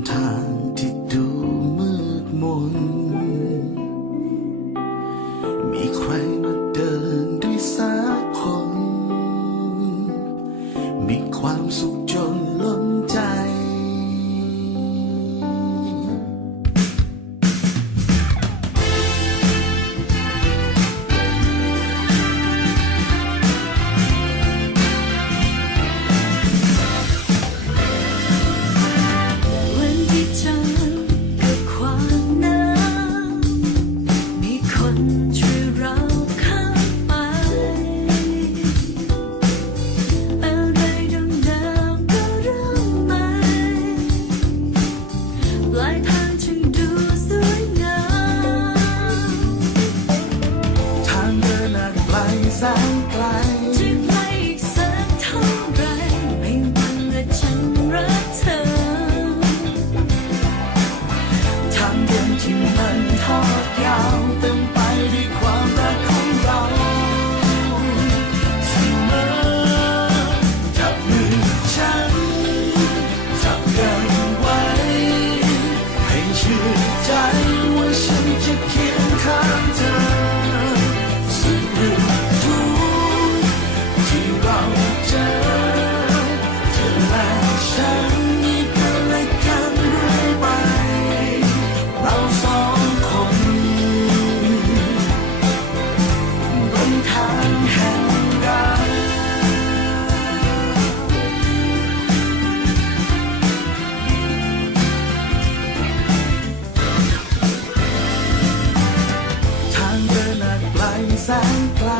time. heart. แสนไกล